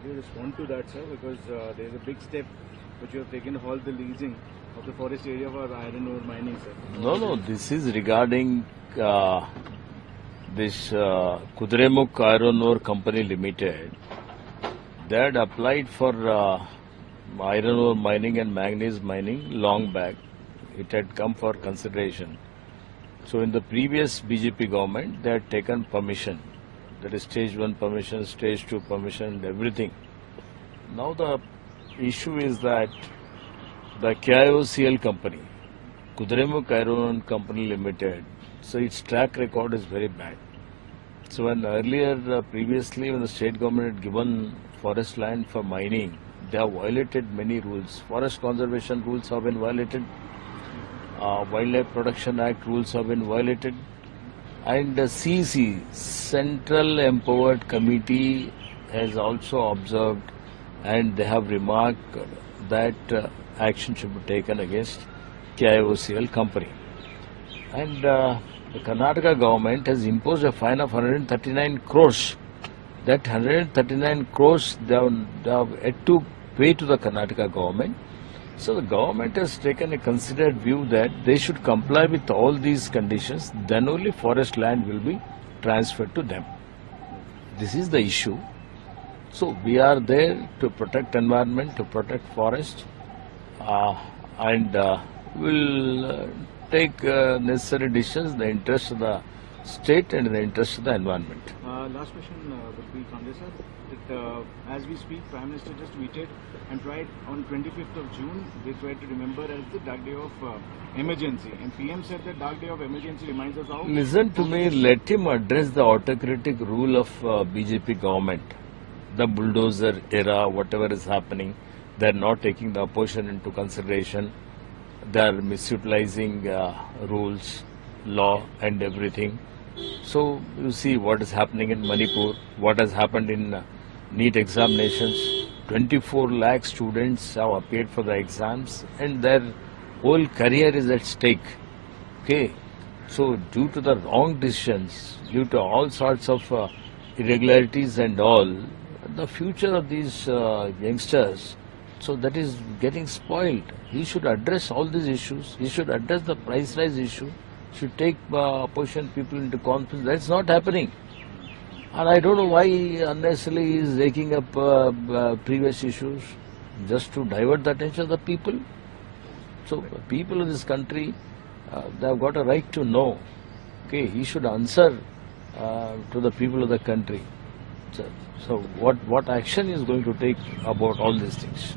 How do you respond to that, sir? Because there is a big step which you have taken to halt the leasing of the forest area for iron ore mining, sir. No, this is regarding this Kudremukh Iron Ore Company Limited. They had applied for iron ore mining and manganese mining long back. It had come for consideration. So in the previous BJP government, they had taken permission. That is stage 1 permission, stage 2 permission, everything. Now the issue is that the KIOCL company, Kudremukh Iron Ore Company Limited, so its track record is very bad. So when earlier, previously when the state government had given forest land for mining, they have violated many rules. Forest conservation rules have been violated. Wildlife Protection Act rules have been violated. And the CEC, Central Empowered Committee, has also observed and they have remarked that action should be taken against KIOCL company. And the Karnataka government has imposed a fine of 139 crores. That 139 crores they have yet to pay to the Karnataka government. So the government has taken a considered view that they should comply with all these conditions, then only forest land will be transferred to them. This is the issue. So we are there to protect environment, to protect forest, and will take necessary decisions in the interest of the state and in the interest of the environment. Last question would be, Kande sir, that as we speak, Prime Minister just tweeted and tried on 25th of June, they tried to remember as the dark day of emergency. And PM said that dark day of emergency reminds us how... Listen to me, let him address the autocratic rule of BJP government. The bulldozer era, whatever is happening, they are not taking the opposition into consideration. They are misutilizing rules, law and everything. So you see what is happening in Manipur, what has happened in NEET examinations. 24 lakh students have appeared for the exams and their whole career is at stake. Okay, so due to the wrong decisions, due to all sorts of irregularities and all, the future of these youngsters, so that is getting spoiled. He should address all these issues. He should address the price rise issue. Should take opposition people into confidence. That's not happening. And I don't know why unnecessarily he is raking up previous issues just to divert the attention of the people. So people of this country, they have got a right to know. Okay, he should answer to the people of the country. So what action he is going to take about all these things?